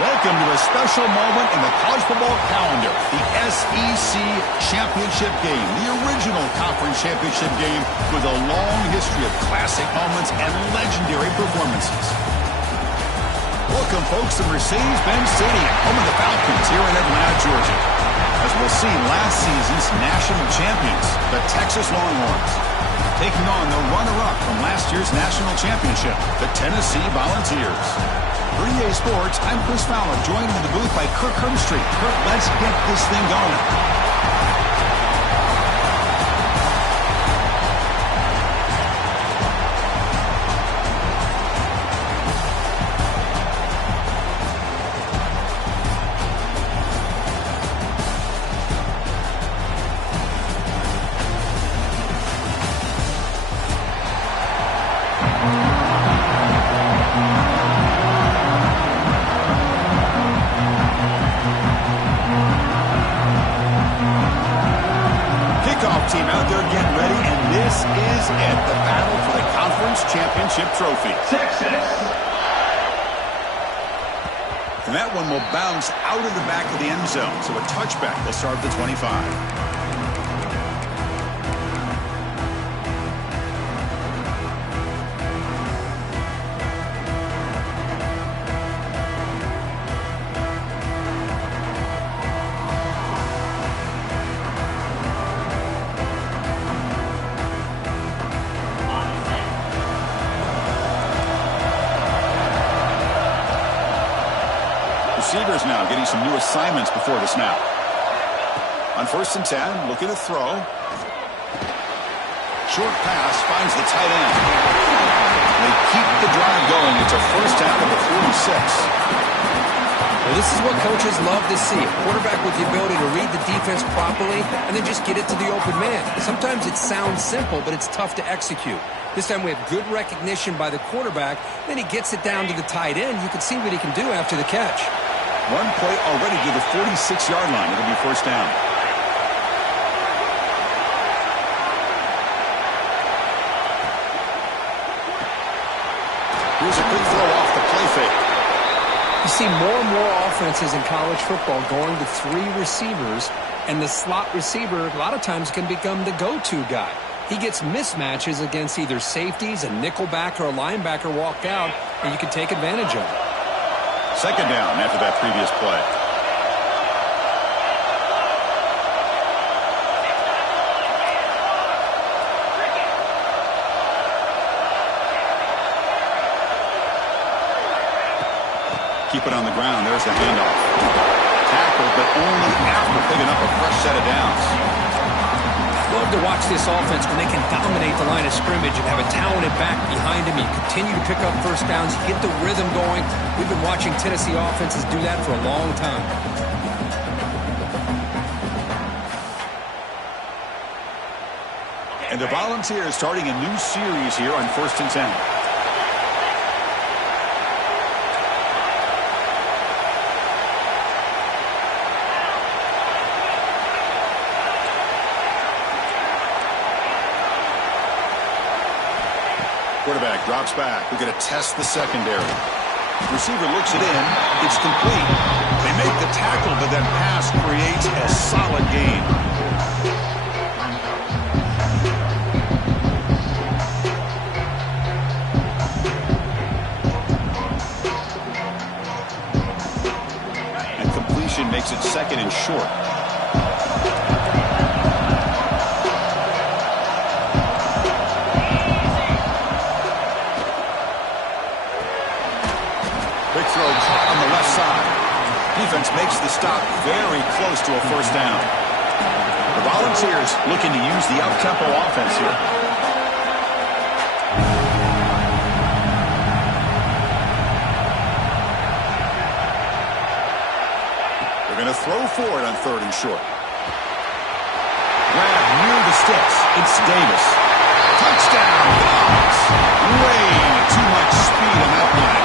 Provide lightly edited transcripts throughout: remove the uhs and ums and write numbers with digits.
Welcome to a special moment in the college football calendar, the SEC Championship Game, the original conference championship game with a long history of classic moments and legendary performances. Welcome, folks, to Mercedes-Benz Stadium, home of the Falcons here in Atlanta, Georgia. As we'll see, last season's national champions, the Texas Longhorns, taking on the runner-up from last year's national championship, the Tennessee Volunteers. For EA Sports, I'm Chris Fowler, joined in the booth by Kirk Herbstreit. Kirk, let's get this thing going. Team out there getting ready, and this is it, the battle for the conference championship trophy. Texas. And that one will bounce out of the back of the end zone, so a touchback will start at the 25. Receivers now getting some new assignments before the snap. On 1st and 10, looking to throw. Short pass finds the tight end. They keep the drive going. It's a first down of the 46. Well, this is what coaches love to see. A quarterback with the ability to read the defense properly and then just get it to the open man. Sometimes it sounds simple, but it's tough to execute. This time we have good recognition by the quarterback. Then he gets it down to the tight end. You can see what he can do after the catch. One play already to the 46-yard line. It'll be first down. Here's a quick throw off the play fake. You see more and more offenses in college football going to 3 receivers, and the slot receiver a lot of times can become the go-to guy. He gets mismatches against either safeties, a nickelback, or a linebacker walk out, and you can take advantage of it. Second down after that previous play. Keep it on the ground. There's the handoff. Tackled, but only after picking up a fresh set of downs. Love to watch this offense when they can dominate the line of scrimmage and have a talented back behind him. You continue to pick up first downs, get the rhythm going. We've been watching Tennessee offenses do that for a long time. And the Volunteers starting a new series here on 1st and 10. Quarterback drops back. We're going to test the secondary. Receiver looks it in. It's complete. They make the tackle, but that pass creates a solid gain. And completion makes it 2nd and short. Quick throw caught on the left side. Defense makes the stop very close to a first down. The Volunteers looking to use the up-tempo offense here. They're going to throw for it on 3rd and short. Grab near the sticks. It's Davis. Touchdown, Vols. Way too much speed on that play.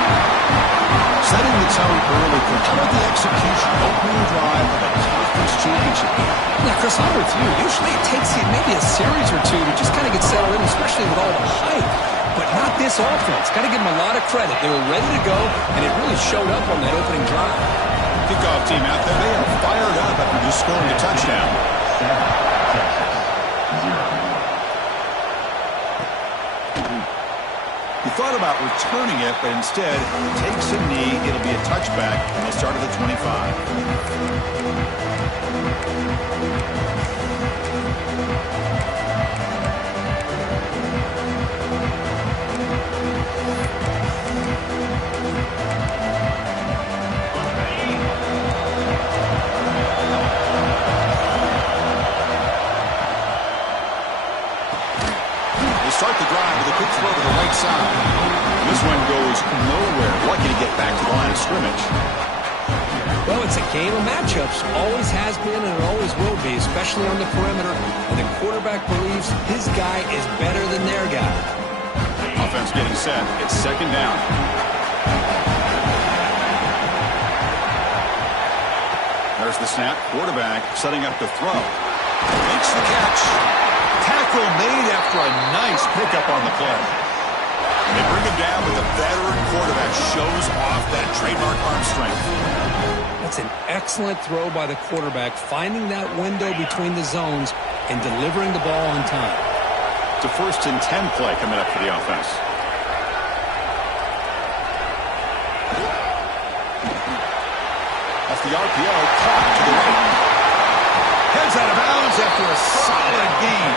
Setting the tone early, control the execution, opening drive of a conference championship game. Yeah, Chris, I'm with you. Usually it takes you maybe a series or two to just kind of get settled in, especially with all the hype. but not this offense. Got to give them a lot of credit. They were ready to go, and it really showed up on that opening drive. Kickoff team out there, they are fired up after just scoring a touchdown. He thought about returning it, but instead takes a knee. It'll be a touchback, and they'll start at the 25. Start the drive with a quick throw to the right side. This one goes nowhere. Lucky to get back to the line of scrimmage. Well, it's a game of matchups. Always has been and it always will be, especially on the perimeter. And the quarterback believes his guy is better than their guy. Offense getting set. It's second down. There's the snap. Quarterback setting up the throw. Makes the catch. Tackle made after a nice pickup on the play. They bring him down, but the veteran quarterback shows off that trademark arm strength. That's an excellent throw by the quarterback, finding that window between the zones and delivering the ball on time. It's a 1st and 10 play coming up for the offense. Off the RPO, caught to the right. Heads out of bounds after a solid gain.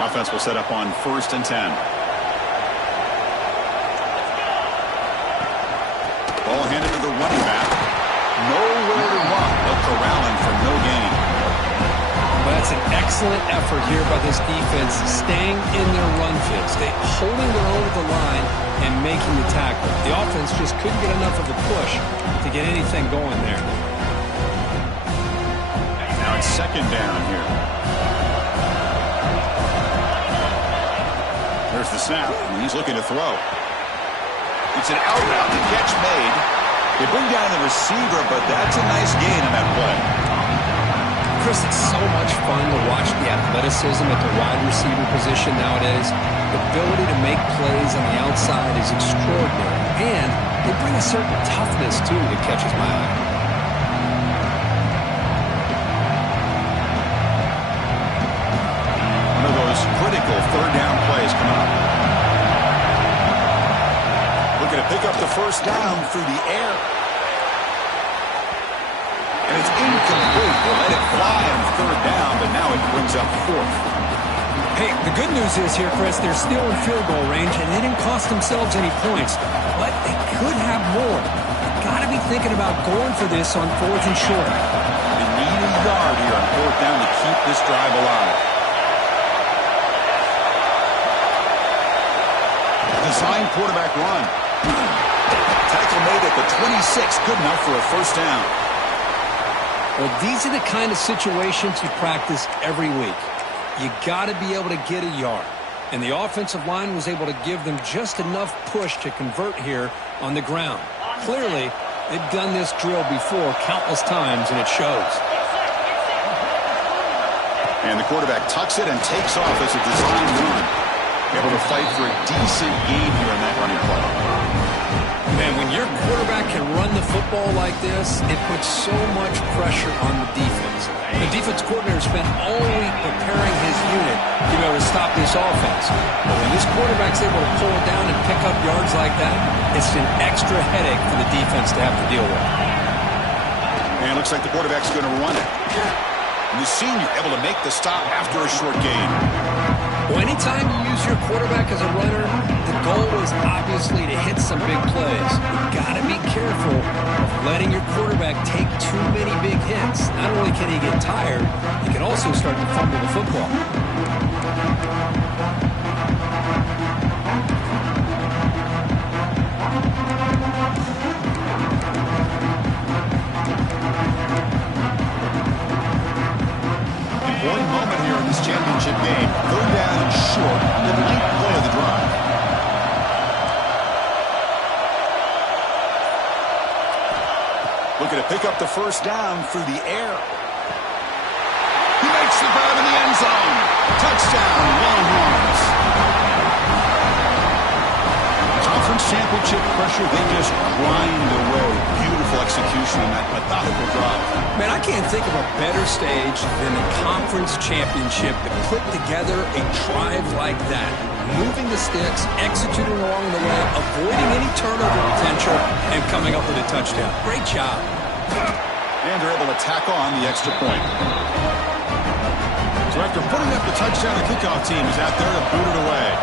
Offense will set up on 1st and 10. Ball handed to the running back. Nowhere to run. They'll corral him for no gain. Well, that's an excellent effort here by this defense, staying in their run fits, holding their own at the line and making the tackle. The offense just couldn't get enough of a push to get anything going there. Now it's second down here. There's the snap, and he's looking to throw. It's an out route, the catch made. They bring down the receiver, but that's a nice gain on that play. Chris, it's so much fun to watch the athleticism at the wide receiver position nowadays. The ability to make plays on the outside is extraordinary, and they bring a certain toughness, too, that catches my eye. One of those critical third down plays coming up. Looking to pick up the first down through the air. And it's incomplete. They let it fly on third down, but now it brings up 4th. Hey, the good news is here, Chris, they're still in field goal range, and they didn't cost themselves any points. But they could have more. Got to be thinking about going for this on 4th and short. They need a yard here on 4th down to keep this drive alive. Design quarterback run. Tackle made at the 26. Good enough for a first down. Well, these are the kind of situations you practice every week. You got to be able to get a yard. And the offensive line was able to give them just enough push to convert here on the ground. Clearly, they've done this drill before countless times, and it shows. And the quarterback tucks it and takes off as a design run. Able to fight for a decent gain here in that running play. Man, when your quarterback can run the football like this, it puts so much pressure on the defense. The defense coordinator spent all week preparing his unit to be able to stop this offense. But when this quarterback's able to pull it down and pick up yards like that, it's an extra headache for the defense to have to deal with. And it looks like the quarterback's going to run it. And the senior able to make the stop after a short gain. Well, anytime you use your quarterback as a runner, the goal is obviously to hit some big plays. You've got to be careful of letting your quarterback take too many big hits. Not only can he get tired, he can also start to fumble the football. Important moment here in this championship game. Third down and short. The ninth play of the drive. Looking to pick up the first down through the air. He makes the grab in the end zone. Touchdown, Longhorns. Conference championship pressure, they just grind away. Beautiful execution on that methodical drive. Man, I can't think of a better stage than the conference championship to put together a drive like that. Moving the sticks, executing along the way, avoiding any turnover potential, and coming up with a touchdown. Great job. And they're able to tack on the extra point. So after putting up the touchdown, the kickoff team is out there to boot it away.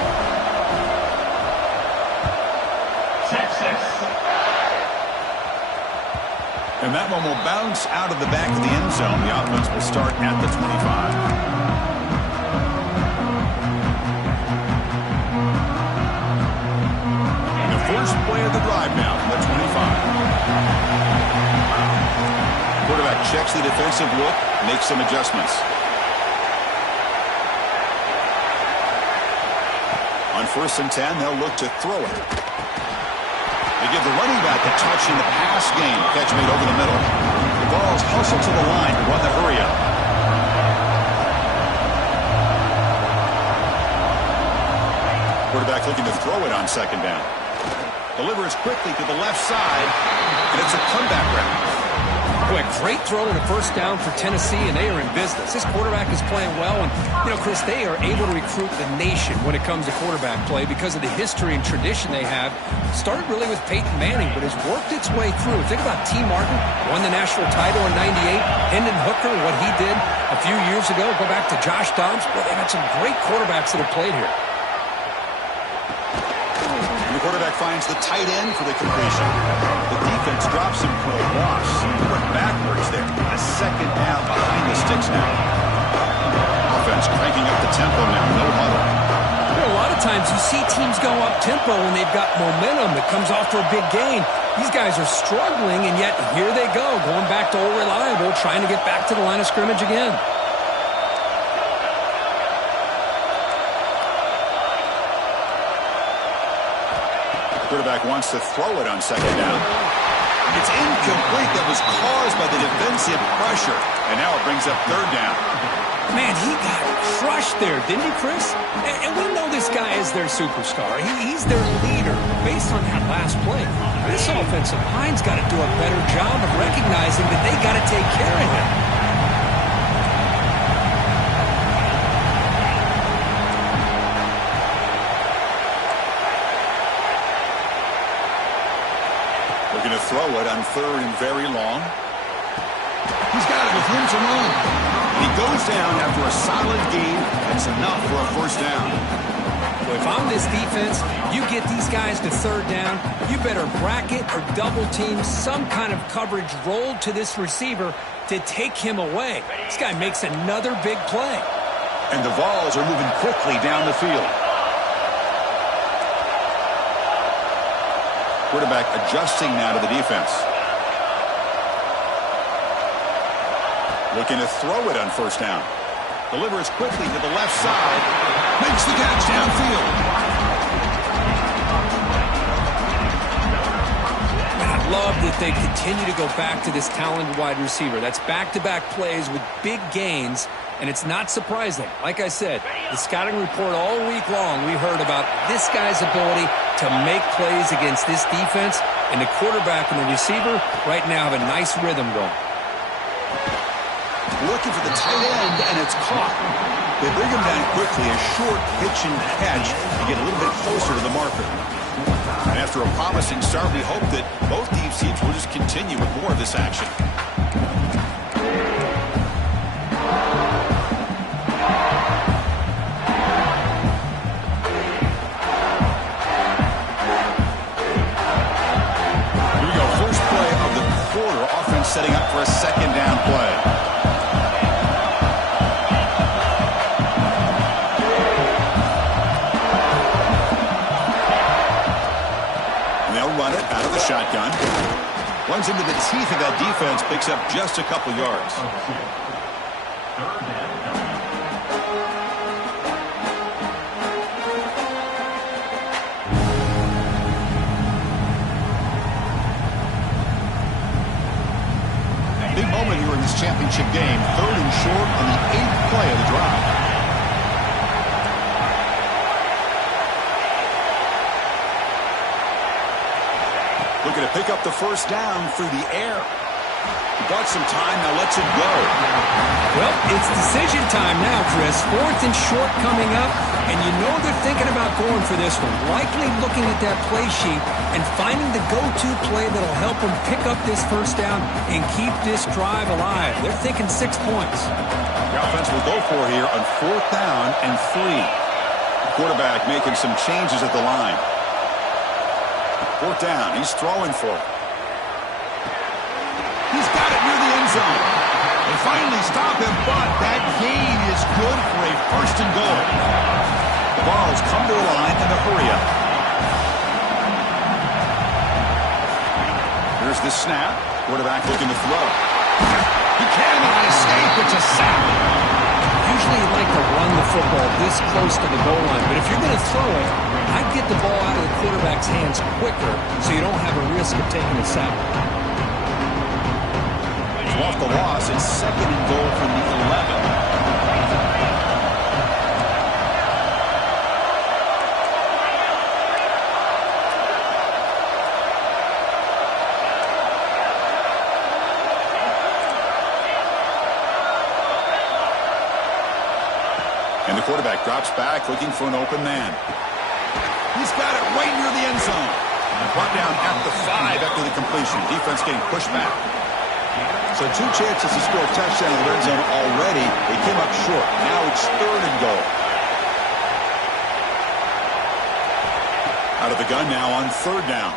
And that one will bounce out of the back of the end zone. The offense will start at the 25. The first play of the drive now from the 25. Quarterback checks the defensive look, makes some adjustments. On 1st and 10, they'll look to throw it. They give the running back a touch in the pass game. Catch made over the middle. The ball's hustled to the line to run the hurry up. Quarterback looking to throw it on 2nd down. Delivers quickly to the left side, and it's a comeback route. Boy, great throw and a first down for Tennessee, and they are in business. This quarterback is playing well, and, you know, Chris, they are able to recruit the nation when it comes to quarterback play because of the history and tradition they have. Started really with Peyton Manning, but has worked its way through. Think about T. Martin, won the national title in '98. Hendon Hooker, what he did a few years ago. Go back to Josh Dobbs. Boy, they've got some great quarterbacks that have played here. The quarterback finds the tight end for the completion. The defense drops him for a loss. He went backwards there. A 2nd down behind the sticks now. Offense cranking up the tempo now. No huddle. You know, a lot of times you see teams go up-tempo when they've got momentum that comes off for a big gain. These guys are struggling, and yet here they go, going back to old reliable, trying to get back to the line of scrimmage again. Quarterback wants to throw it on 2nd down. It's incomplete. That was caused by the defensive pressure. And now it brings up 3rd down. Man, he got crushed there, didn't he, Chris? And we know this guy is their superstar. He's their leader based on that last play. This offensive line's got to do a better job of recognizing that they got to take care of him. Looking to throw it on 3rd and very long. He's got it with room to run. He goes down after a solid gain. That's enough for a 1st down. Well, if I'm this defense, you get these guys to 3rd down, you better bracket or double team some kind of coverage rolled to this receiver to take him away. This guy makes another big play. And the Vols are moving quickly down the field. Quarterback adjusting now to the defense. Looking to throw it on 1st down. Delivers quickly to the left side. Makes the catch downfield. And I love that they continue to go back to this talented wide receiver. That's back-to-back plays with big gains, and it's not surprising. Like I said, the scouting report all week long, we heard about this guy's ability to make plays against this defense, and the quarterback and the receiver right now have a nice rhythm going. Looking for the tight end, and it's caught. They bring him down quickly, a short pitch and catch to get a little bit closer to the marker. And after a promising start, we hope that both deep teams will just continue with more of this action. Here we go, first play of the quarter. Offense setting up for a 2nd down play. Run it out of the shotgun. Runs into the teeth of that defense, picks up just a couple yards. championship game. 3rd and short on the 8th play of the drive. Looking to pick up the first down through the air. He bought some time, now lets it go. Well, it's decision time now, Chris. 4th and short coming up, and you know they're thinking about going for this one. Likely looking at that play sheet and finding the go-to play that'll help them pick up this first down and keep this drive alive. They're thinking 6 points. The offense will go for here on 4th down and 3. The quarterback making some changes at the line. 4th down, he's throwing for it. He's got it near the end zone. They finally stop him, but that gain is good for a 1st and goal. The balls come to the line in a hurry up. Here's the snap. Quarterback looking to throw. He cannot escape. It's a sack. Usually you like to run the football this close to the goal line, but if you're going to throw it, I'd get the ball out of the quarterback's hands quicker so you don't have a risk of taking a sack. Off the loss, it's 2nd and goal from the 11. And the quarterback drops back, looking for an open man. He's got it right near the end zone. Brought down at the 5 after the completion. Defense getting pushed back. So 2 chances to score a touchdown in the red zone already. They came up short. Now it's 3rd and goal. Out of the gun now on 3rd down.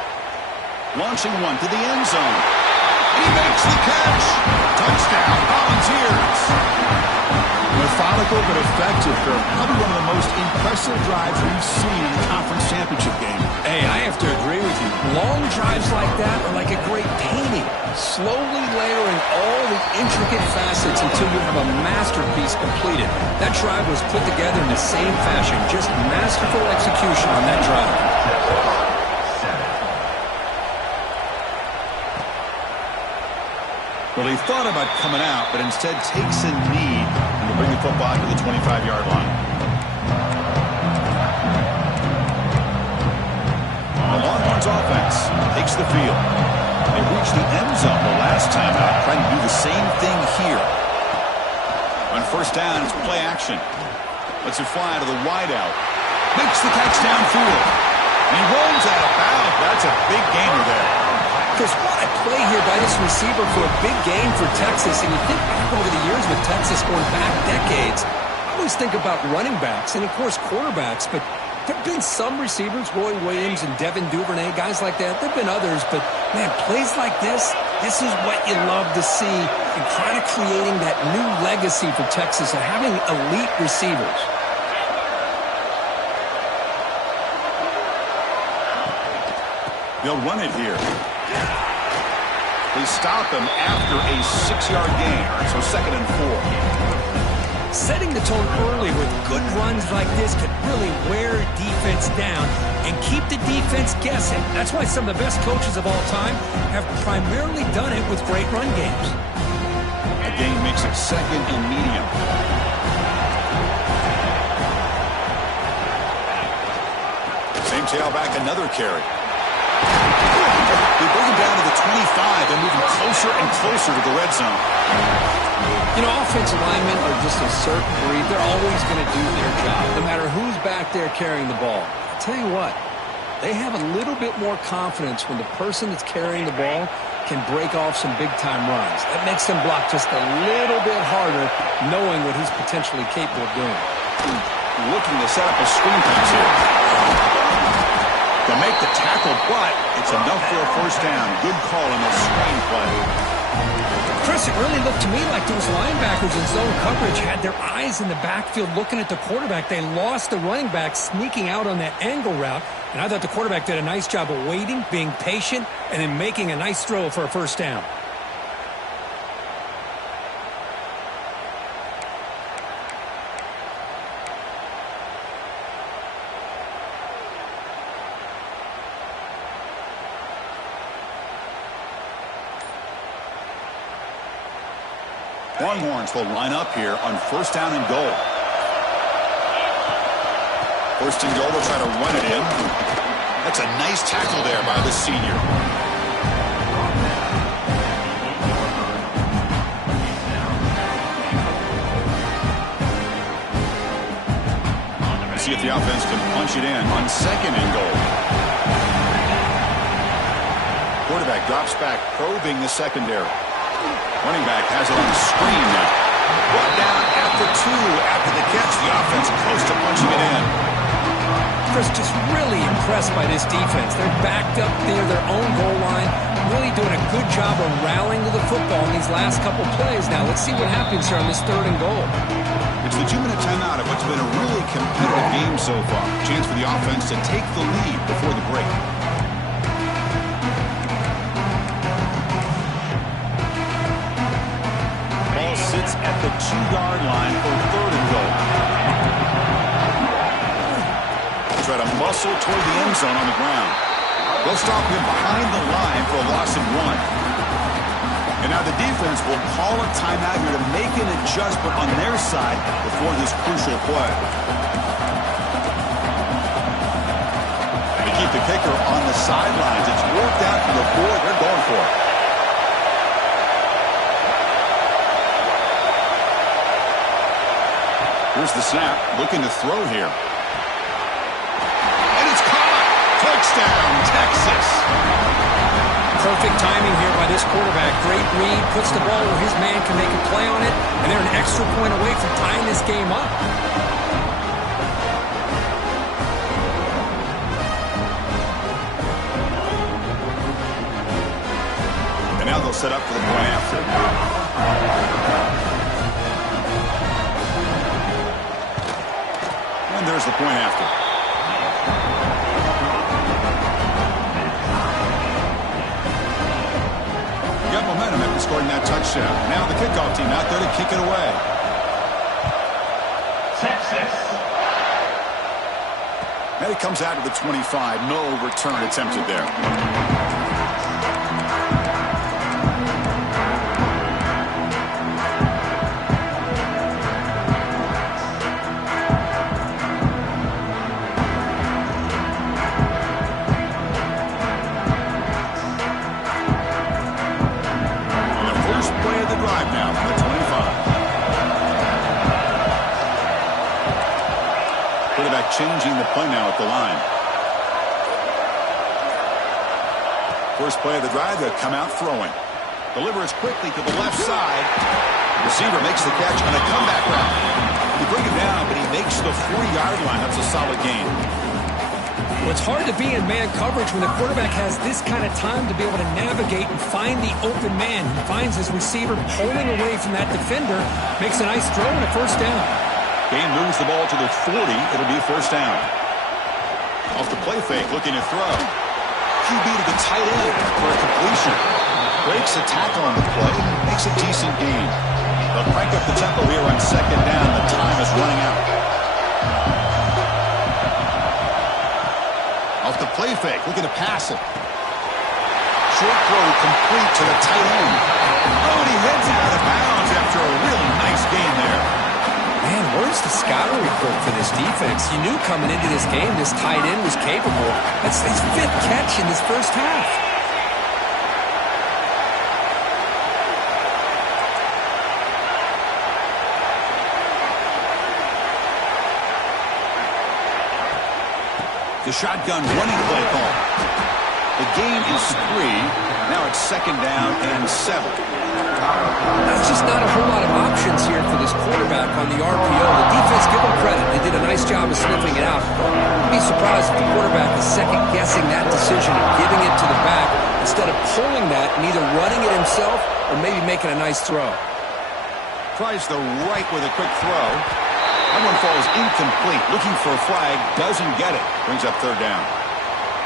Launching one to the end zone. He makes the catch. Touchdown, Volunteers. Methodical but effective for probably one of the most impressive drives we've seen in the conference championship game. Hey, I have to agree with you. Long drives like that are like a great painting. Slowly layering all the intricate facets until you have a masterpiece completed. That drive was put together in the same fashion. Just masterful execution on that drive. Well, he thought about coming out, but instead takes a knee and will bring the football to the 25-yard line. The Longhorns offense takes the field. They reached the end zone the last time out, trying to do the same thing here. On 1st down, it's play action. Lets it fly to the wideout. Makes the catch downfield. And he rolls out of bounds. That's a big gainer there. Chris, what a play here by this receiver for a big game for Texas. And you think back over the years with Texas going back decades, I always think about running backs and, of course, quarterbacks. But there have been some receivers, Roy Williams and Devin Duvernay, guys like that. There have been others. But, man, plays like this is what you love to see and kind of creating that new legacy for Texas and having elite receivers. They'll run it here. They stop him after a 6-yard gain. So 2nd and 4. Setting the tone early with good runs like this can really wear defense down and keep the defense guessing. That's why some of the best coaches of all time have primarily done it with great run games. The gain makes it 2nd and medium. Same tailback, another carry. They bring him down to the 25 and moving closer and closer to the red zone. You know, offensive linemen are just a certain breed. They're always going to do their job, no matter who's back there carrying the ball. I'll tell you what, they have a little bit more confidence when the person that's carrying the ball can break off some big-time runs. That makes them block just a little bit harder, knowing what he's potentially capable of doing. Looking to set up a screen pass here. To make the tackle, but it's enough for a 1st down. Good call on the screen play. Chris, it really looked to me like those linebackers in zone coverage had their eyes in the backfield looking at the quarterback. They lost the running back sneaking out on that angle route, and I thought the quarterback did a nice job of waiting, being patient, and then making a nice throw for a 1st down. Longhorns will line up here on first down and goal. First and goal, they'll try to run it in. That's a nice tackle there by the senior. See if the offense can punch it in on second and goal. Quarterback drops back, probing the secondary. Running back has it on the screen now. Brought down at the 2 after the catch. The offense close to punching it in. Chris, just really impressed by this defense. They're backed up near their own goal line, really doing a good job of rallying to the football in these last couple plays. Now, let's see what happens here on this third and goal. It's the 2-minute timeout of what's been a really competitive game so far. Chance for the offense to take the lead before the break. Ball sits at the 2-yard line for third and goal. Try to muscle toward the end zone on the ground. They'll stop him behind the line for a loss of 1. And now the defense will call a timeout here to make an adjustment on their side before this crucial play. And to keep the kicker on the sidelines, it's worked out from the board. They're going for it. Here's the snap, looking to throw here. And it's caught! Touchdown, Texas! Perfect timing here by this quarterback. Great read, puts the ball where his man can make a play on it, and they're an extra point away from tying this game up. And now they'll set up for the point after. And there's the point after. Got momentum after scoring that touchdown. Now the kickoff team out there to kick it away. Texas. And it comes out to the 25. No return attempted there. Changing the play now at the line. First play of the drive, they'll come out throwing. Delivers quickly to the left side. Receiver makes the catch on a comeback route. You bring him down, but he makes the 40-yard line. That's a solid gain. Well, it's hard to be in man coverage when the quarterback has this kind of time to be able to navigate and find the open man. He finds his receiver pulling away from that defender, makes a nice throw and a first down. Gain moves the ball to the 40. It'll be first down. Off the play fake, looking to throw. QB to the tight end for a completion. Breaks a tackle on the play. Makes a decent gain. They'll crank up the tempo here on second down. The time is running out. Off the play fake, looking to pass it. Short throw complete to the tight end. Oh, and he heads out of bounds after a really nice gain there. Man, where's the scouting report for this defense? You knew coming into this game this tight end was capable. That's his 5th catch in this first half. The shotgun running play call. The gain is 3. Now it's second down and 7. There's just not a whole lot of options here for this quarterback on the RPO. The defense, give them credit. They did a nice job of sniffing it out. I'd be surprised if the quarterback is second-guessing that decision and giving it to the back instead of pulling that and either running it himself or maybe making a nice throw. Tries the right with a quick throw. That one falls incomplete. Looking for a flag. Doesn't get it. Brings up third down.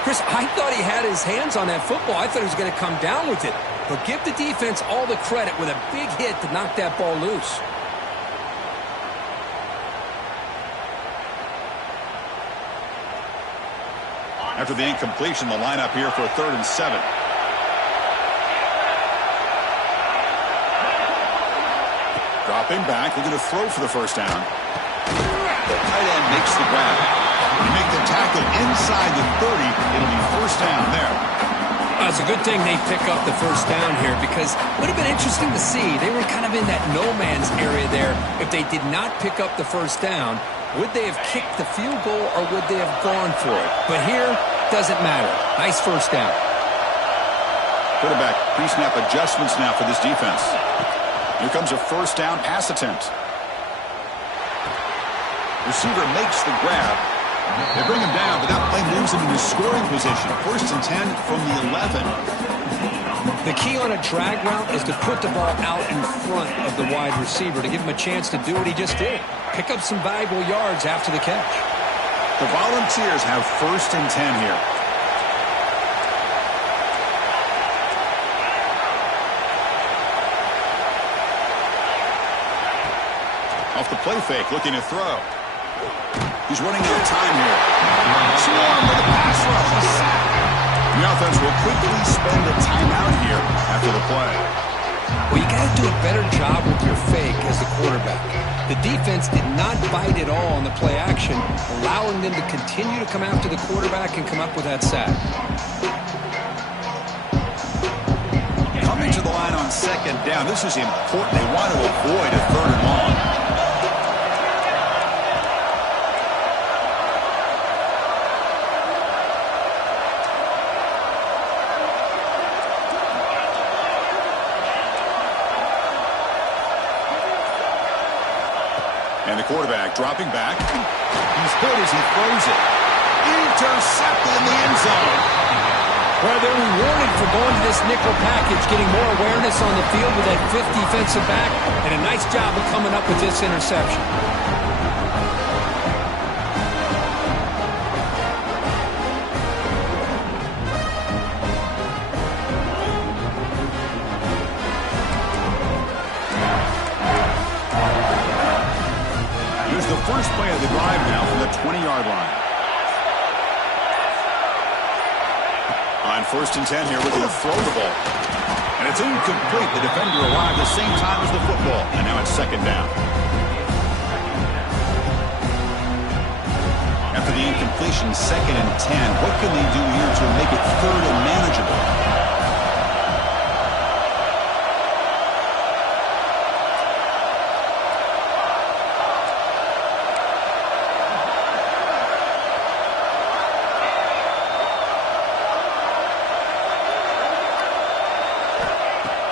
Chris, I thought he had his hands on that football. I thought he was going to come down with it. But give the defense all the credit with a big hit to knock that ball loose. After the incompletion, the lineup here for 3rd and 7. Dropping back, looking to throw for the first down. The tight end makes the grab. They make the tackle inside the 30. It'll be first down there. It's a good thing they pick up the first down here because it would have been interesting to see. They were kind of in that no man's area there. If they did not pick up the first down, would they have kicked the field goal or would they have gone for it? But here, doesn't matter. Nice first down. Quarterback pre-snap adjustments now for this defense. Here comes a first down pass attempt. Receiver makes the grab. They bring him down, but that play moves him into scoring position. First and 10 from the 11. The key on a drag route is to put the ball out in front of the wide receiver to give him a chance to do what he just did. Pick up some valuable yards after the catch. The Volunteers have first and 10 here. Off the play fake, looking to throw. He's running out of time here. Swarm with a pass rush. A sack. The offense will quickly spend a timeout here after the play. Well, you got to do a better job with your fake as the quarterback. The defense did not bite at all on the play action, allowing them to continue to come after the quarterback and come up with that sack. Coming to the line on second down. This is important. They want to avoid a third and long. And the quarterback dropping back. He's hit as he throws it. Intercepted in the end zone. Well, they're rewarded for going to this nickel package, getting more awareness on the field with that fifth defensive back, and a nice job of coming up with this interception. First play of the drive now from the 20-yard line. On first and 10 here, looking to throw the ball. And it's incomplete. The defender arrived the same time as the football. And now it's second down. After the incompletion, second and 10. What can they do here to make it third and manageable?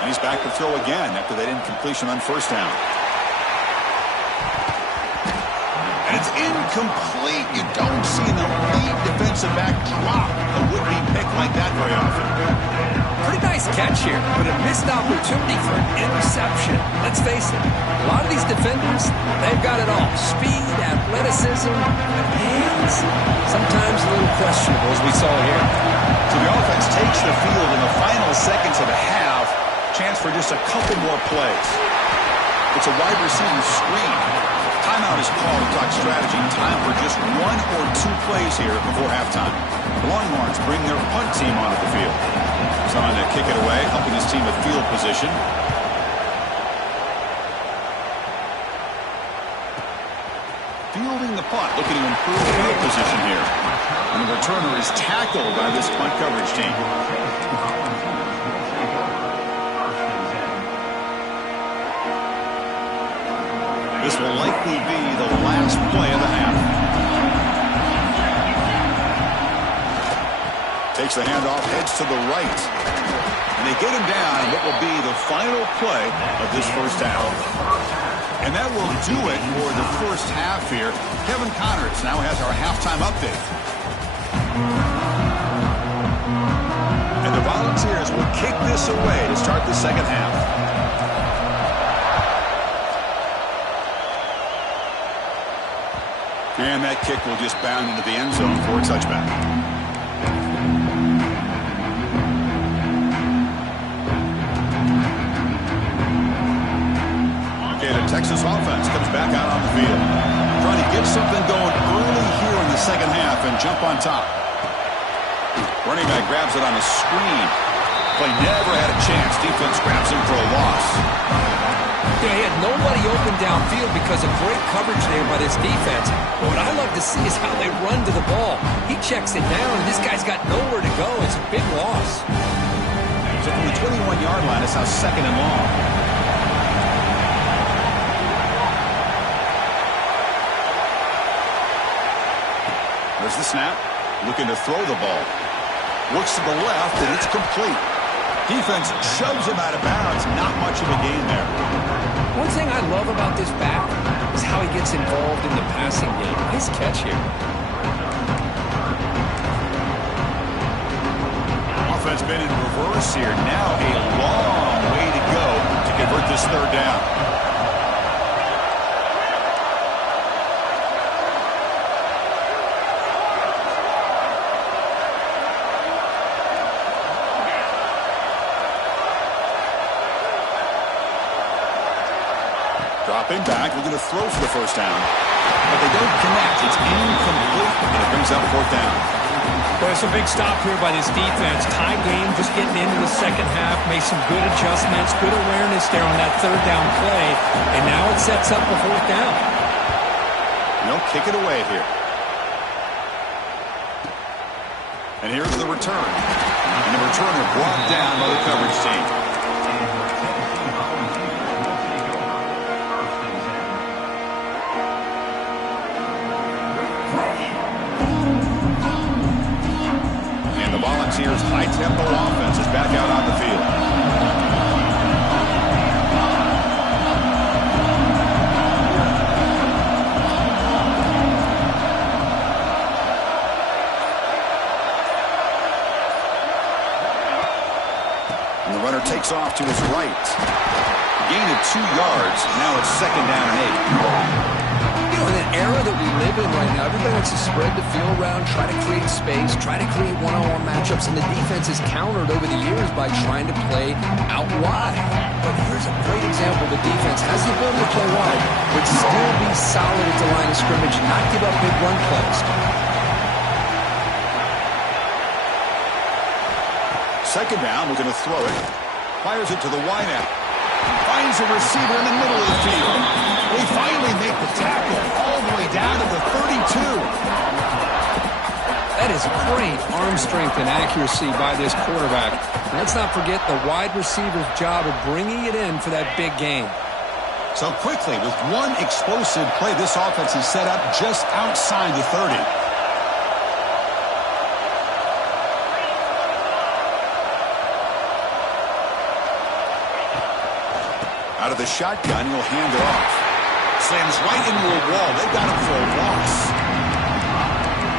And he's back to throw again after that incompletion on first down. And it's incomplete. You don't see the lead defensive back drop a would-be pick like that very often. Pretty nice catch here, but a missed opportunity for an interception. Let's face it, a lot of these defenders, they've got it all. Speed, athleticism, and hands. Sometimes a little questionable, as we saw here. So the offense takes the field in the final seconds of the half. Chance for just a couple more plays. It's a wide receiver screen. Timeout is called to talk strategy. Time for just one or two plays here before halftime. The Longhorns bring their punt team onto the field. Trying to kick it away, helping his team with field position. Fielding the punt, looking to improve field position here. And the returner is tackled by this punt coverage team. This will likely be the last play of the half. Takes the handoff, heads to the right. And they get him down in what will be the final play of this first half. And that will do it for the first half here. Kevin Connors now has our halftime update. And the Volunteers will kick this away to start the second half. And that kick will just bound into the end zone for a touchback. Okay, the Texas offense comes back out on the field. Trying to get something going early here in the second half and jump on top. Running back grabs it on a screen. Play never had a chance. Defense grabs him for a loss. You know, he had nobody open downfield because of great coverage there by this defense. But what I love to see is how they run to the ball. He checks it down, and this guy's got nowhere to go. It's a big loss. So from the 21-yard line, it's now 2nd and long. There's the snap. Looking to throw the ball. Looks to the left, and it's complete. Defense shoves him out of bounds. Not much of a gain there. One thing I love about this back is how he gets involved in the passing game. Nice catch here. Offense been in reverse here. Now a long way to go to convert this 3rd down. Dropping back, looking to throw for the 1st down. But they don't connect. It's incomplete, and it brings up 4th down. Well, it's a big stop here by this defense. Tie game, just getting into the 2nd half, made some good adjustments, good awareness there on that 3rd down play, and now it sets up the 4th down. Kick it away here. And here's the return. And the returner brought down by the coverage team. Volunteers' high-tempo offense is back out on the field. And the runner takes off to his right. Gain of 2 yards. Now it's 2nd down and 8. In an era that we live in right now, everybody wants to spread the field around, try to create space, try to create one-on-one matchups, and the defense is countered over the years by trying to play out wide. But here's a great example. The defense has the ability to play wide, but still be solid at the line of scrimmage, not give up big run plays. 2nd down, we're going to throw it. Fires it to the wideout. Finds a receiver in the middle of the field. They finally make the tackle all the way down to the 32. That is great arm strength and accuracy by this quarterback. Let's not forget the wide receiver's job of bringing it in for that big game. So quickly, with one explosive play, this offense is set up just outside the 30. Out of the shotgun, he'll hand it off. Slams right into a wall. They got him for a loss.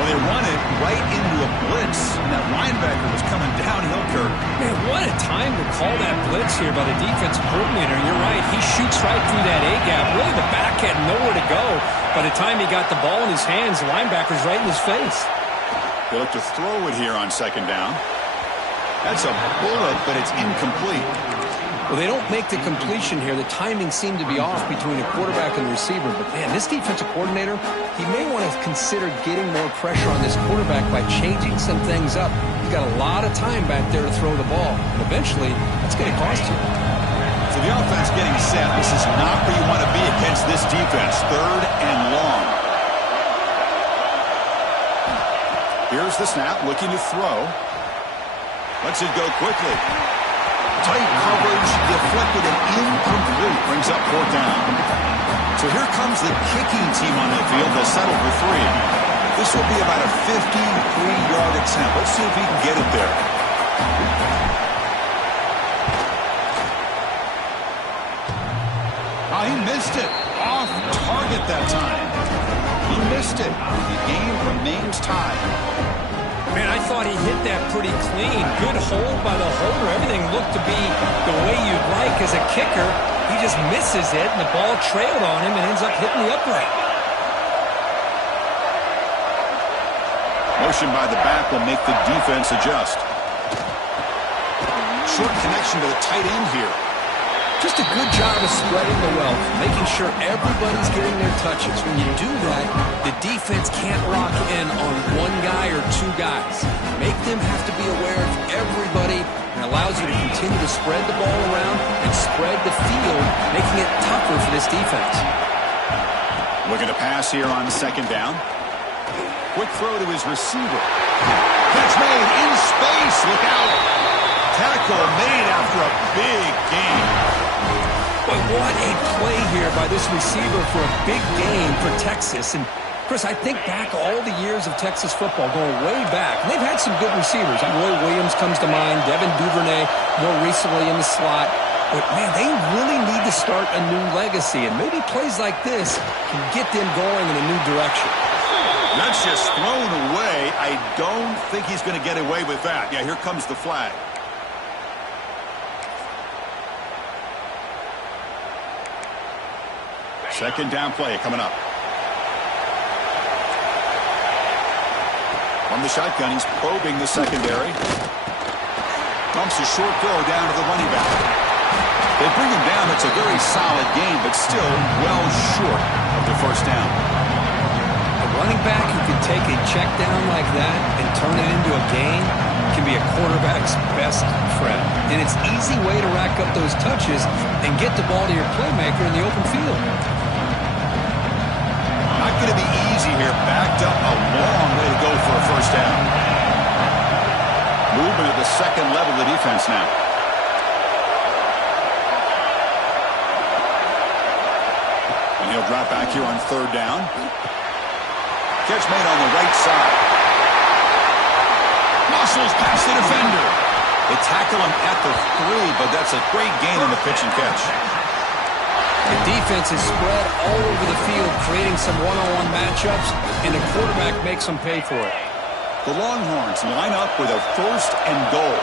Well, they run it right into a blitz, and that linebacker was coming downhill, Kirk. Man, what a time to call that blitz here by the defensive coordinator. You're right. He shoots right through that A-gap. Really, the back had nowhere to go. By the time he got the ball in his hands, the linebacker's right in his face. They look to throw it here on 2nd down. That's a bullet, but it's incomplete. Well, they don't make the completion here. The timing seemed to be off between the quarterback and the receiver. But, man, this defensive coordinator, he may want to consider getting more pressure on this quarterback by changing some things up. He's got a lot of time back there to throw the ball. And eventually, that's going to cost you. So the offense getting set. This is not where you want to be against this defense. 3rd and long. Here's the snap, looking to throw. Lets it go quickly. Tight coverage, deflected and incomplete. Brings up 4th down. So here comes the kicking team on the field. They'll settle for 3. This will be about a 53-yard attempt. Let's see if he can get it there. Oh, he missed it. Off target that time. He missed it. The game remains tied. Man, I thought he hit that pretty clean. Good hold by the holder. Everything looked to be the way you'd like as a kicker. He just misses it, and the ball trailed on him and ends up hitting the upright. Motion by the back will make the defense adjust. Short connection to the tight end here. Just a good job of spreading the wealth, making sure everybody's getting their touches. When you do that, the defense can't lock in on one guy or 2 guys. Make them have to be aware of everybody. And allows you to continue to spread the ball around and spread the field, making it tougher for this defense. Looking to pass here on second down. Quick throw to his receiver. Catch made in space. Look out. Tackle made after a big gain. But what a play here by this receiver for a big gain for Texas. And Chris, I think back all the years of Texas football, going way back. And they've had some good receivers. Roy Williams comes to mind, Devin Duvernay more recently in the slot. But, man, they really need to start a new legacy. And maybe plays like this can get them going in a new direction. That's just thrown away. I don't think he's going to get away with that. Yeah, here comes the flag. Second down play coming up. From the shotgun, he's probing the secondary. Pumps a short throw down to the running back. They bring him down. It's a very solid game, but still well short of the first down. A running back who can take a check down like that and turn it into a gain can be a quarterback's best friend. And it's an easy way to rack up those touches and get the ball to your playmaker in the open field. Not going to be easy here. Backed up a long way to go for a first down. Movement at the second level of the defense now. And he'll drop back here on third down. Catch made on the right side. Muscles past the defender. They tackle him at the 3, but that's a great gain on the pitch and catch. The defense is spread all over the field, creating some one-on-one matchups, and the quarterback makes them pay for it. The Longhorns line up with a first and goal.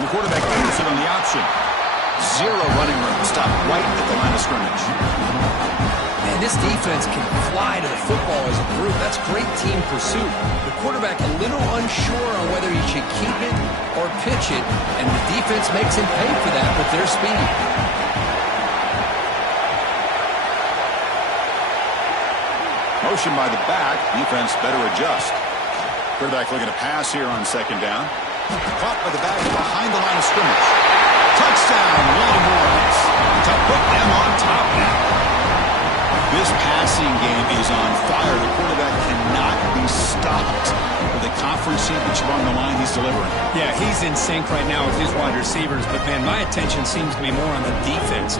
The quarterback leaves it on the option. Zero running room. Stop right at the line of scrimmage. Man, this defense can fly to the football as a group. That's great team pursuit. The quarterback a little unsure on whether he should keep it or pitch it, and the defense makes him pay for that with their speed. Motion by the back. Defense better adjust. Quarterback looking to pass here on second down. Caught by the back behind the line of scrimmage. Touchdown, Longhorns. To put them on top now. This passing game is on fire. The quarterback cannot be stopped. With the conference championship on the line, he's delivering. Yeah, he's in sync right now with his wide receivers, but, man, my attention seems to be more on the defense.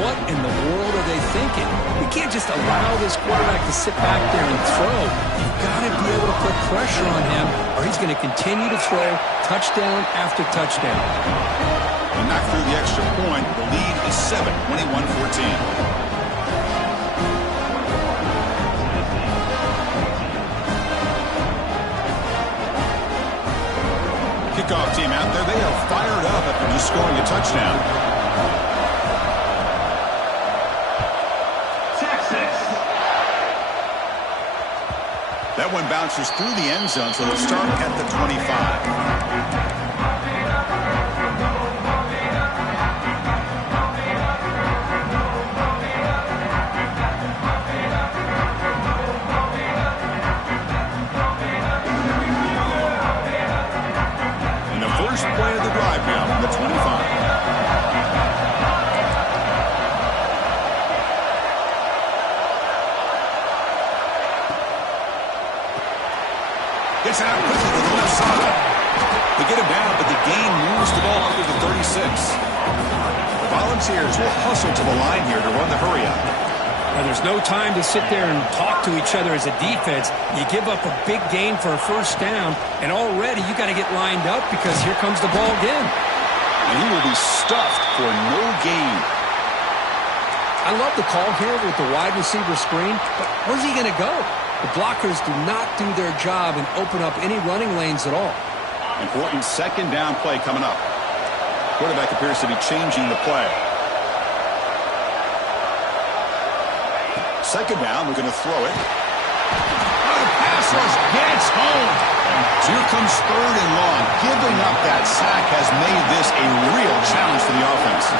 What in the world are they thinking? We can't just allow this quarterback to sit back there and throw. You've got to be able to put pressure on him, or he's going to continue to throw touchdown after touchdown. And knocked through the extra point. The lead is 7, 21-14. Kickoff team out there. They are fired up after just scoring a touchdown. Texas. That one bounces through the end zone, so they'll start at the 25. Play of the drive now from the 25. Gets it out quickly to the left side. They get him down, but the gain moves the ball up to the 36. The Volunteers will hustle to the line here to run the hurry up. Well, there's no time to sit there and talk to each other as a defense. You give up a big gain for a first down, and already you got to get lined up because here comes the ball again. And he will be stuffed for no gain. I love the call here with the wide receiver screen, but where's he going to go? The blockers do not do their job and open up any running lanes at all. Important second down play coming up. Quarterback appears to be changing the play. Second down, we're going to throw it. Oh, the pass rush gets home. So here comes third and long. Giving up that sack has made this a real challenge for the offense.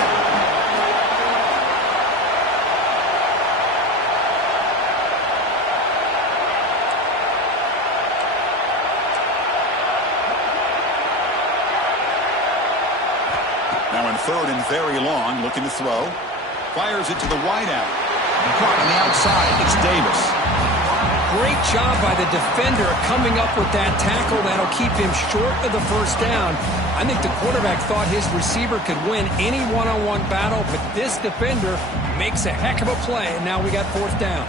On third and very long, looking to throw. Fires it to the wide out. Caught on the outside. It's Davis. Great job by the defender coming up with that tackle. That'll keep him short of the first down. I think the quarterback thought his receiver could win any one-on-one battle, but this defender makes a heck of a play, and now we got fourth down.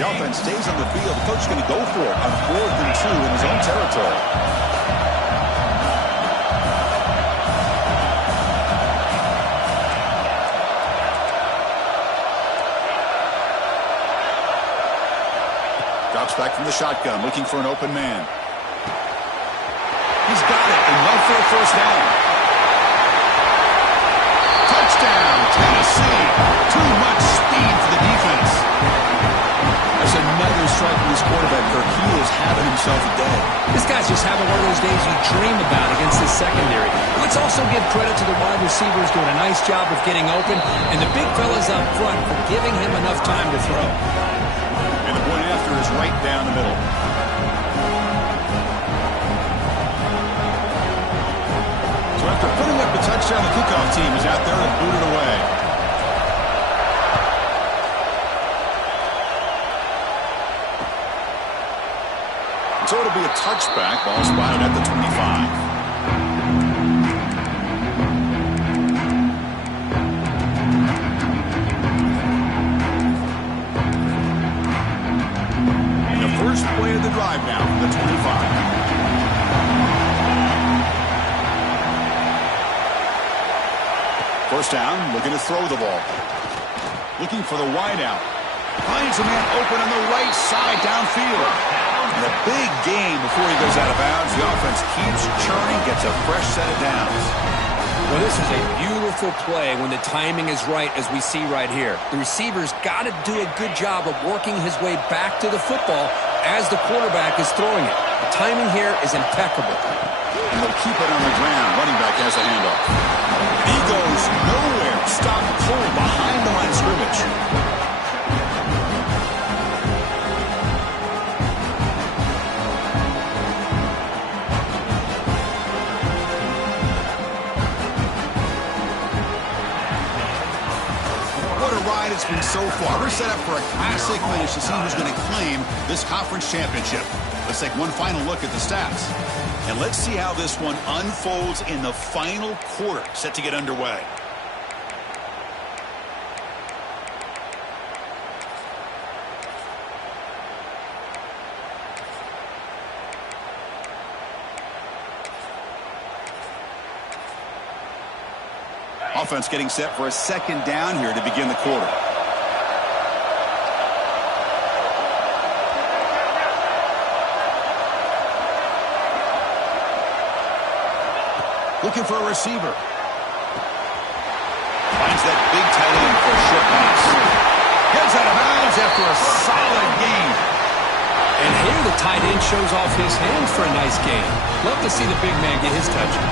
The offense stays on the field. The coach is going to go for it on 4th and 2 in his own territory. Drops back from the shotgun, looking for an open man. He's got it, and run for a first down. Touchdown, Tennessee. Too much speed for the defense. There's another strike from this quarterback, Kirk. He is having himself a day. This guy's just having one of those days you dream about against this secondary. Let's also give credit to the wide receivers doing a nice job of getting open, and the big fellas up front for giving him enough time to throw. And the point after is right down the middle. So after putting up the touchdown, the kickoff team is out there to boot it away. So it'll be a touchback. Ball spotted at the 25. First play of the drive now from the 25. First down, looking to throw the ball. Looking for the wide out. Finds a man open on the right side downfield. And a big gain before he goes out of bounds. The offense keeps churning, gets a fresh set of downs. Well, this is a beautiful play when the timing is right, as we see right here. The receiver's got to do a good job of working his way back to the football as the quarterback is throwing it. The timing here is impeccable. And they'll keep it on the ground. Running back has a handoff. He goes nowhere. Stop cold behind the line of scrimmage. It's been so far. We're set up for a classic finish to see who's going to claim this conference championship. Let's take one final look at the stats. And let's see how this one unfolds in the final quarter, set to get underway. Offense getting set for a second down here to begin the quarter. Looking for a receiver. Finds that big tight end for a short pass. Gets out of bounds after a solid gain. And here the tight end shows off his hands for a nice gain. Love to see the big man get his touches.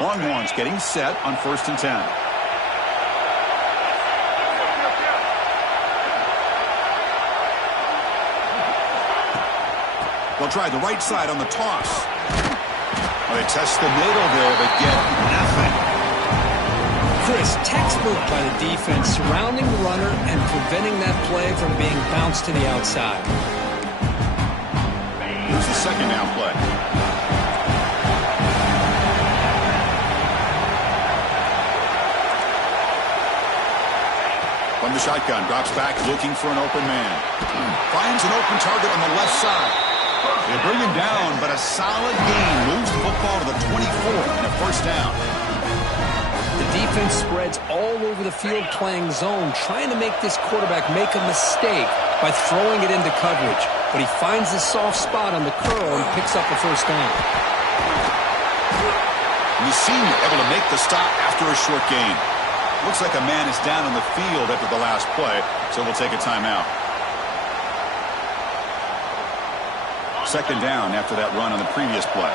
Longhorns getting set on 1st and 10. They'll try the right side on the toss. Well, they test the middle there, but get nothing. Chris, textbook by the defense surrounding the runner and preventing that play from being bounced to the outside. Here's the second down play. From the shotgun, drops back, looking for an open man. Finds an open target on the left side. They bring him down, but a solid gain moves the football to the 24 and a first down. The defense spreads all over the field playing zone, trying to make this quarterback make a mistake by throwing it into coverage. But he finds the soft spot on the curl and picks up the first down. You see him able to make the stop after a short gain. Looks like a man is down on the field after the last play, so we'll take a timeout. Second down after that run on the previous play.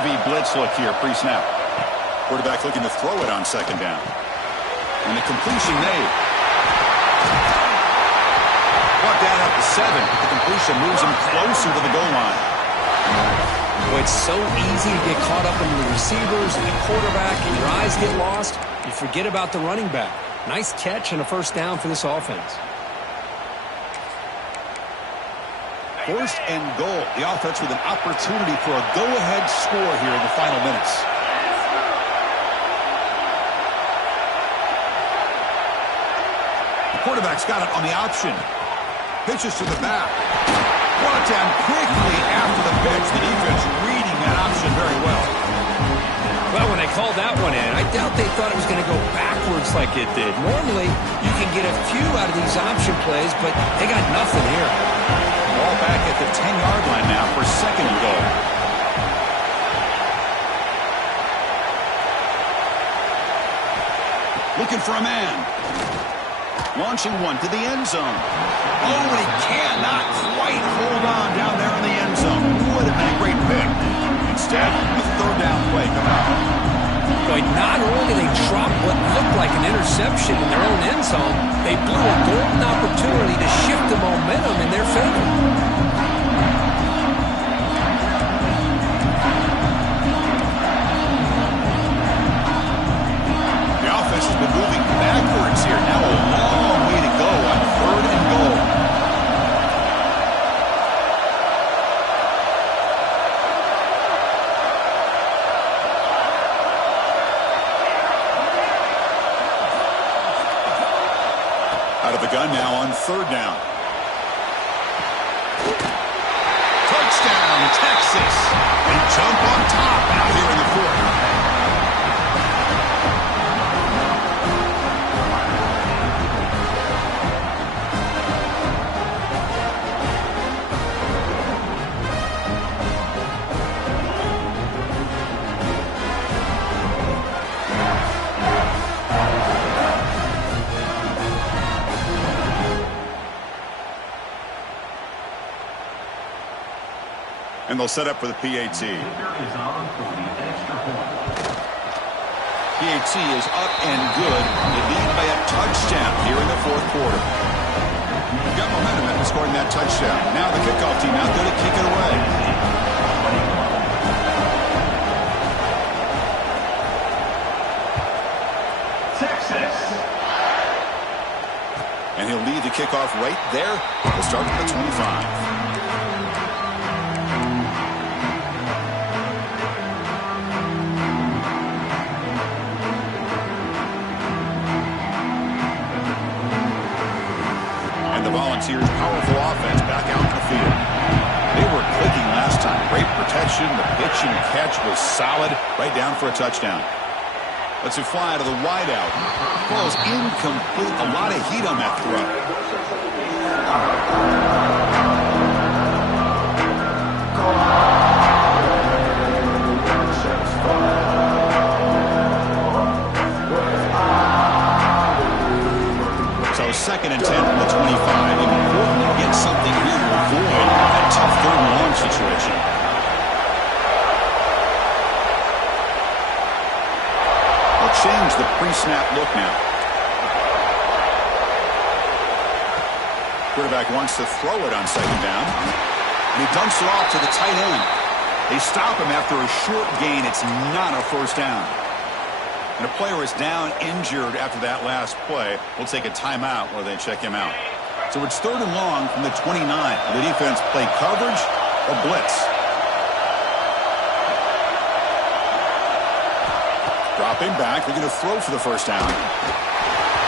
heavy blitz look here pre-snap. Quarterback looking to throw it on second down. And the completion made. Brought down at the 7. The completion moves him closer to the goal line. Well, it's so easy to get caught up in the receivers and the quarterback, and your eyes get lost. You forget about the running back. Nice catch and a first down for this offense. First and goal. The offense with an opportunity for a go-ahead score here in the final minutes. The quarterback's got it on the option. Pitches to the back. Brought down quickly after the pitch. The defense reading that option very well. Well, when they called that one in, I doubt they thought it was going to go backwards like it did. Normally, you can get a few out of these option plays, but they got nothing here. Ball back at the 10-yard line now for second and goal. Looking for a man. Launching one to the end zone. Oh, and he cannot quite hold on down there in the end zone. Would have been a great pick. Instead, a third down play coming up. Boy, not only did they drop what looked like an interception in their own end zone, they blew a golden opportunity to shift the momentum in their favor. The offense has been moving backwards here. Now a long way to go on third and goal. Out of the gun now on third down. Touchdown, Texas. They jump on top out here in the fourth. And they'll set up for the PAT. PAT is up and good. They lead by a touchdown here in the fourth quarter. They've got momentum after scoring that touchdown. Now the kickoff team out there to kick it away. Texas. And he'll lead the kickoff right there. We'll start at the 25. Volunteers' powerful offense back out in the field. They were clicking last time. Great protection. The pitch and catch was solid. Right down for a touchdown. Let's it fly to the wideout. Ball is incomplete. A lot of heat on that throw. Second and 10 from the 25. Important to get something here to avoid a tough third and long situation. They'll change the pre-snap look now. Quarterback wants to throw it on second down. And he dumps it off to the tight end. They stop him after a short gain. It's not a first down. And a player is down injured after that last play. We'll take a timeout while they check him out. So it's third and long from the 29. The defense play coverage or blitz. Dropping back. They're going to throw for the first down.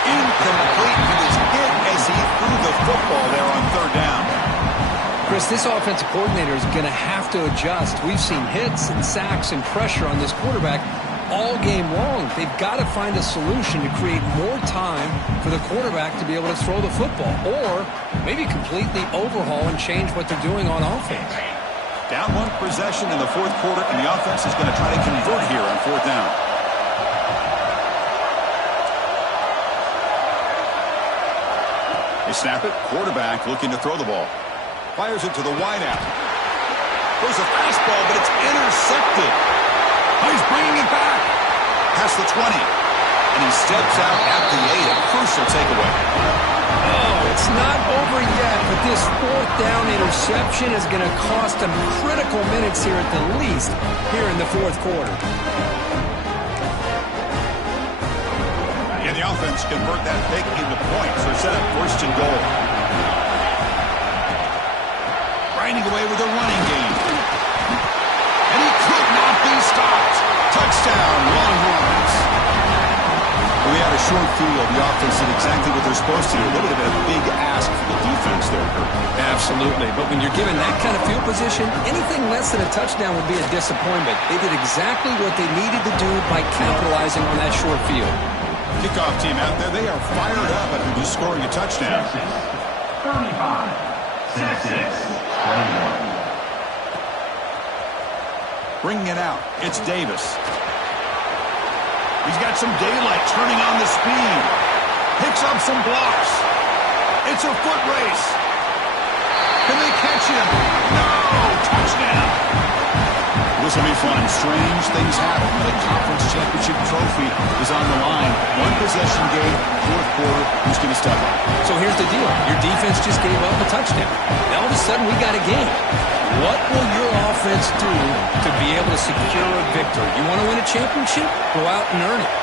Incomplete. He was hit as he threw the football there on third down. Chris, this offensive coordinator is going to have to adjust. We've seen hits and sacks and pressure on this quarterback all game long. They've got to find a solution to create more time for the quarterback to be able to throw the football, or maybe completely overhaul and change what they're doing on offense. Down one possession in the fourth quarter, and the offense is going to try to convert here on fourth down. They snap it. Quarterback looking to throw the ball. Fires it to the wideout. There's a fastball, but it's intercepted. He's bringing it back. Past the 20. And he steps out at the 8. A crucial takeaway. Oh, it's not over yet, but this fourth down interception is going to cost him critical minutes here at the least here in the fourth quarter. And the offense convert that pick into points or set up first and goal. Grinding away with a running game. And he could not be stopped. Touchdown, Longhorns. We had a short field. The offense did exactly what they're supposed to do. That would have been a big ask for the defense there, Kurt. Absolutely. But when you're given that kind of field position, anything less than a touchdown would be a disappointment. They did exactly what they needed to do by capitalizing on that short field. Kickoff team out there, they are fired up after just scoring a touchdown. 35, 6-6, 21. Bringing it out, it's Davis. He's got some daylight turning on the speed. Picks up some blocks. It's a foot race. Can they catch him? No! Touchdown! This will be fun. Strange things happen when the conference championship trophy is on the line. One possession game, fourth quarter. Who's going to step up? So here's the deal. Your defense just gave up a touchdown. Now all of a sudden we got a game. What will your offense do to be able to secure a victory? You want to win a championship? Go out and earn it.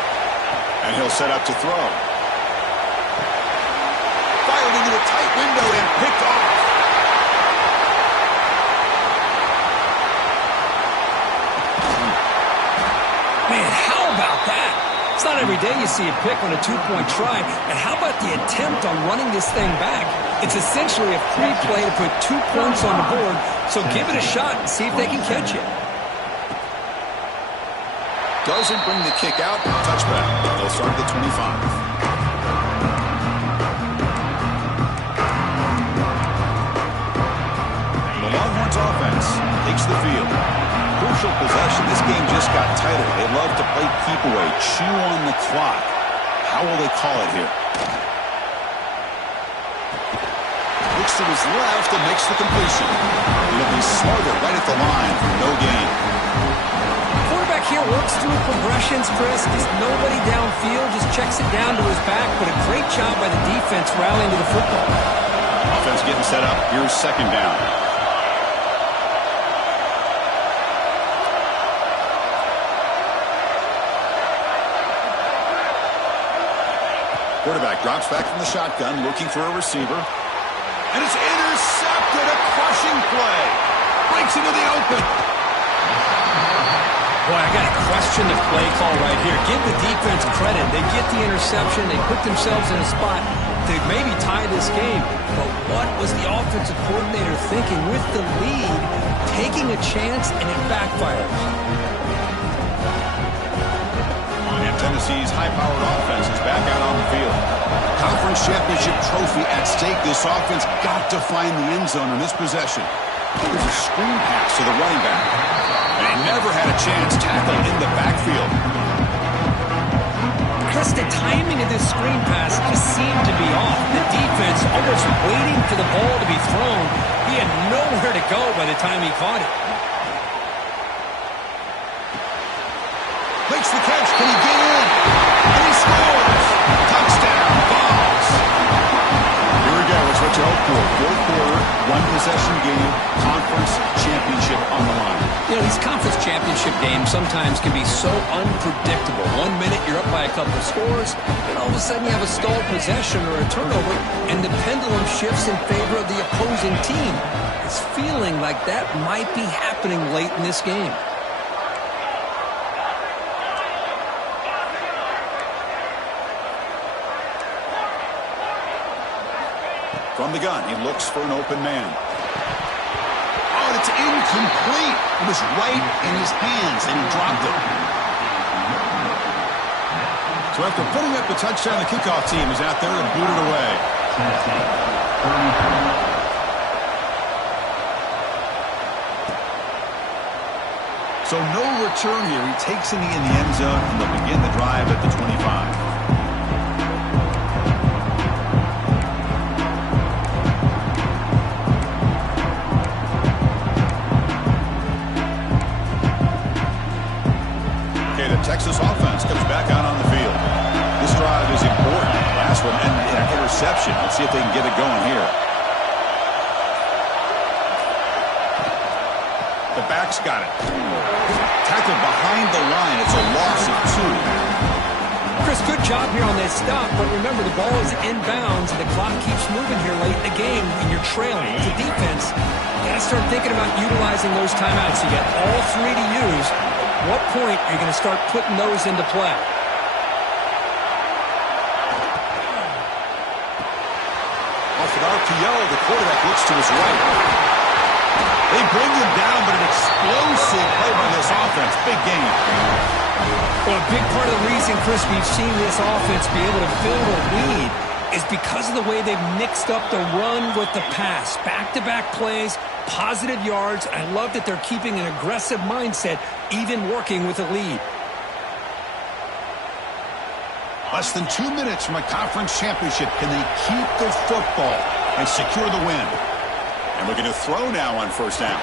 And he'll set up to throw. Fired into a tight window and picked off. Man, how about that? It's not every day you see a pick on a two-point try. And how about the attempt on running this thing back? It's essentially a free play to put 2 points on the board, so give it a shot and see if they can catch it. Doesn't bring the kick out. Touchback. They'll start at the 25. The Longhorns offense takes the field. Crucial possession. This game just got tighter. They love to play keep away, chew on the clock. How will they call it here? Looks to his left and makes the completion. He'll be smothered right at the line for no gain. Quarterback here works through progressions, Chris. There's nobody downfield, just checks it down to his back, but a great job by the defense rallying to the football. Offense getting set up. Here's second down. Quarterback drops back from the shotgun, looking for a receiver. And it's intercepted, a crushing play. Breaks into the open. Boy, I got to question the play call right here. Give the defense credit. They get the interception. They put themselves in a spot to maybe tie this game. But what was the offensive coordinator thinking with the lead, taking a chance, and it backfires? And Tennessee's high-powered offense is back out on the field. Conference championship trophy at stake. This offense got to find the end zone on this possession. There's a screen pass to the running back. And he never had a chance tackled in the backfield. Chris, the timing of this screen pass just seemed to be off. The defense almost waiting for the ball to be thrown. He had nowhere to go by the time he caught it. Makes the catch. Can he get in? And he scores. Touchdown. Balls. Here we go. It's what you hope for. Fourth quarter, one possession game, conference championship on the line. You know, these conference championship games sometimes can be so unpredictable. 1 minute you're up by a couple of scores, and all of a sudden you have a stalled possession or a turnover, and the pendulum shifts in favor of the opposing team. It's feeling like that might be happening late in this game. From the gun, he looks for an open man. Oh, it's incomplete. It was right in his hands, and he dropped it. So after putting up the touchdown, the kickoff team is out there and booted away. So no return here. He takes it in the end zone, and they'll begin the drive at the 25. reception. Let's see if they can get it going here. The back's got it. Tackled behind the line. It's a loss of 2. Chris, good job here on that stop, but remember the ball is inbounds and the clock keeps moving here late in the game and you're trailing. As a defense, you got to start thinking about utilizing those timeouts. You got all 3 to use. At what point are you going to start putting those into play? Off an RPO, the quarterback looks to his right. They bring him down, but an explosive play by this offense. Big game. Well, a big part of the reason, Chris, we've seen this offense be able to build a lead is because of the way they've mixed up the run with the pass. Back-to-back plays, positive yards. I love that they're keeping an aggressive mindset, even working with a lead. Less than 2 minutes from a conference championship. Can they keep the football and secure the win? And we're going to throw now on first down.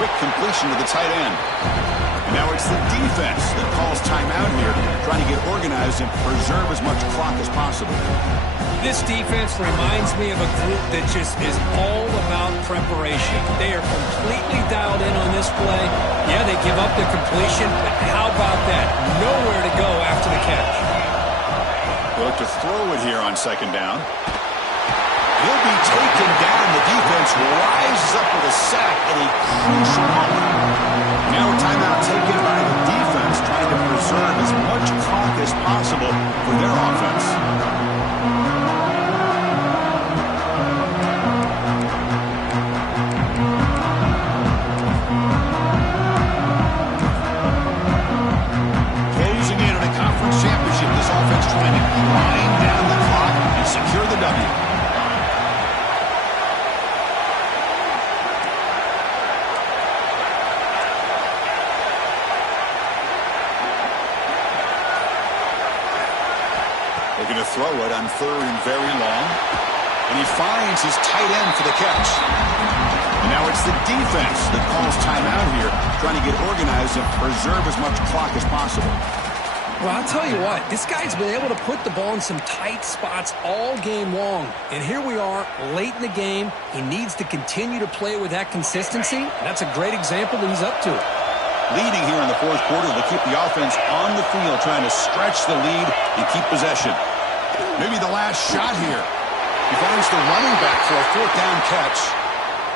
Quick completion to the tight end. And now it's the defense that calls timeout here, trying to get organized and preserve as much clock as possible. This defense reminds me of a group that just is all about preparation. They are completely dialed in on this play. Yeah, they give up the completion, but how about that? Nowhere to go after the catch. They'll look to throw it here on second down. He'll be taken down. The defense rises up with a sack at a crucial moment. Now a timeout taken by the defense, trying to preserve as much clock as possible for their offense. Closing in on a conference championship, this offense trying to grind down the clock and secure the W. Going to throw it on 3rd and very long. And he finds his tight end for the catch. And now it's the defense that calls timeout here, trying to get organized and preserve as much clock as possible. Well, I'll tell you what, this guy's been able to put the ball in some tight spots all game long. And here we are, late in the game. He needs to continue to play with that consistency. That's a great example that he's up to it. Leading here in the 4th quarter to keep the offense on the field, trying to stretch the lead and keep possession. Maybe the last shot here. He finds the running back for a 4th down catch.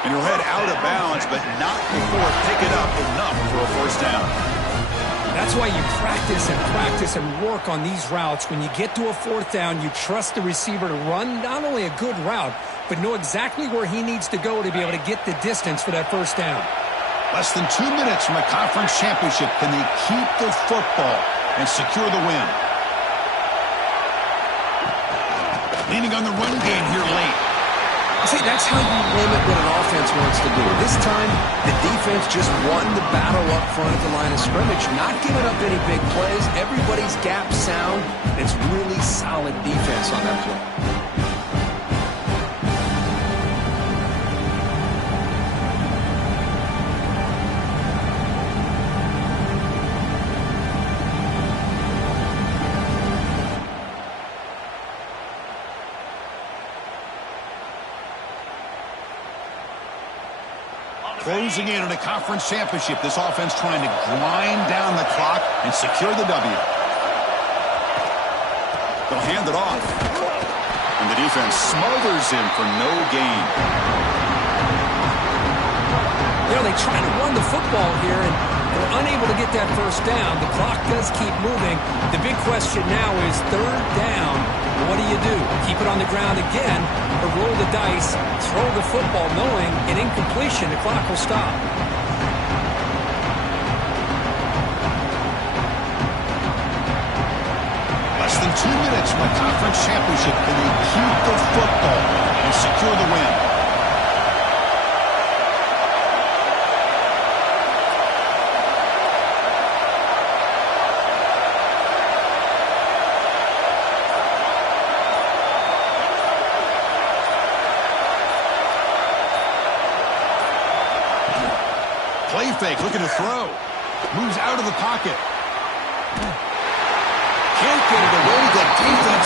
And he'll head out of bounds, but not before picking up enough for a 1st down. That's why you practice and work on these routes. When you get to a 4th down, you trust the receiver to run not only a good route, but know exactly where he needs to go to be able to get the distance for that 1st down. Less than 2 minutes from a conference championship. Can they keep the football and secure the win? Leaning on the run game here late. See, that's how you limit what an offense wants to do. This time, the defense just won the battle up front at the line of scrimmage, not giving up any big plays. Everybody's gap sound. It's really solid defense on that play. Closing in on a conference championship. This offense trying to grind down the clock and secure the W. They'll hand it off. And the defense smothers him for no gain. You know, they try to run the football here, and they're unable to get that 1st down. The clock does keep moving. The big question now is 3rd down. What do you do? Keep it on the ground again, or roll the dice, throw the football, knowing an incompletion, the clock will stop. Less than 2 minutes from a conference championship. Can they keep the football and secure the win? Play fake, looking to throw. Moves out of the pocket. Can't get it away. The defense